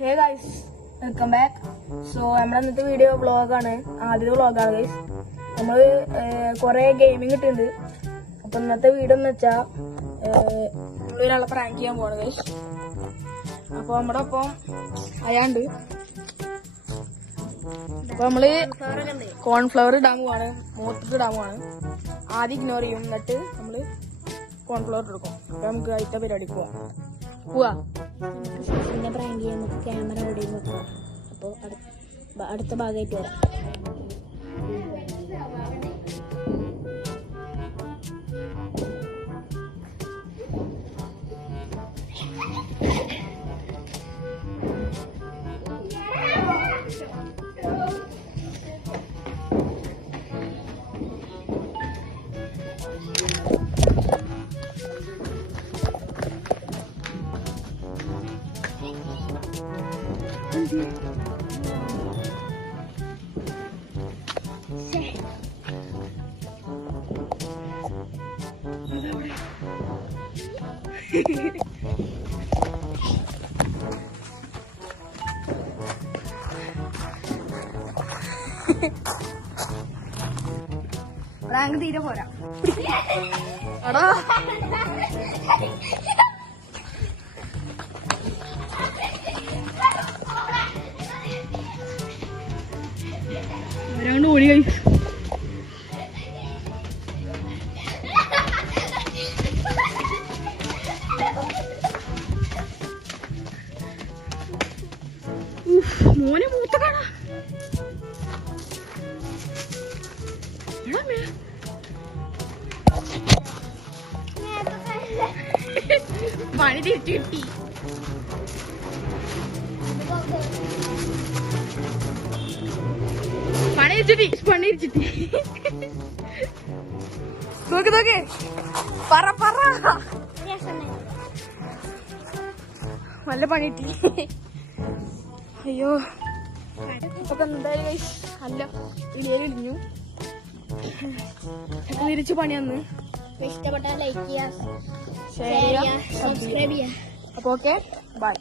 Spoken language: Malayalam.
Hey guys, welcome back. So നമ്മുടെ ഇന്നത്തെ വീഡിയോ വ്ളോഗാണ്, ആദ്യത്തെ വ്ളോഗാണ് ഗൈസ്. നമ്മൾ കുറേ ഗെയിമിങ് ഇട്ടുണ്ട്. അപ്പം ഇന്നത്തെ വീഡിയോ എന്ന് വെച്ചാൽ നമ്മളൊരാളെ പ്രാങ്ക് ചെയ്യാൻ പോവാണ് ഗൈസ്. അപ്പോൾ നമ്മുടെ ഒപ്പം അയാണ്ട്. അപ്പോൾ നമ്മൾ കോൺഫ്ലവർ ഇടാൻ പോവാണ്, മൂത്തിട്ട് ഇടാൻ പോവാണ്. ആദ്യം ഇഗ്നോർ ചെയ്യും, എന്നിട്ട് നമ്മൾ കോൺഫ്ലവർ എടുക്കും. അപ്പോൾ നമുക്ക് അടുത്ത പരിപാടിക്ക് പോവാ. പിന്നെ പ്രാങ്ക് ചെയ്യാൻ നമുക്ക് ക്യാമറ എവിടെയും വെക്കാം. അപ്പോൾ അടുത്ത ഭാഗമായിട്ട് വരാം. പ്രാങ്ക് തീരെ പോരാ. എടാ ഒരാണ്ട് ഓടി കഴിച്ചു. മോനെ മൂത്ത കാണാ. പണി തിരിച്ചു കിട്ടി. പണി തിരിച്ചിട്ടി. നോക്ക് നോക്ക്, പറ പറ. നല്ല പണി കിട്ടി. അയ്യോ, അപ്പൊ എന്തായാലും അല്ല ഇടിഞ്ഞു. തിരിച്ചു പണി വന്ന്. ഇഷ്ടപ്പെട്ടാൽ ലൈക്ക് ചെയ്യുക, ഷെയർ ചെയ്യുക, സബ്സ്ക്രൈബ് ചെയ്യുക. അപ്പൊ ഓക്കെ, ബൈ.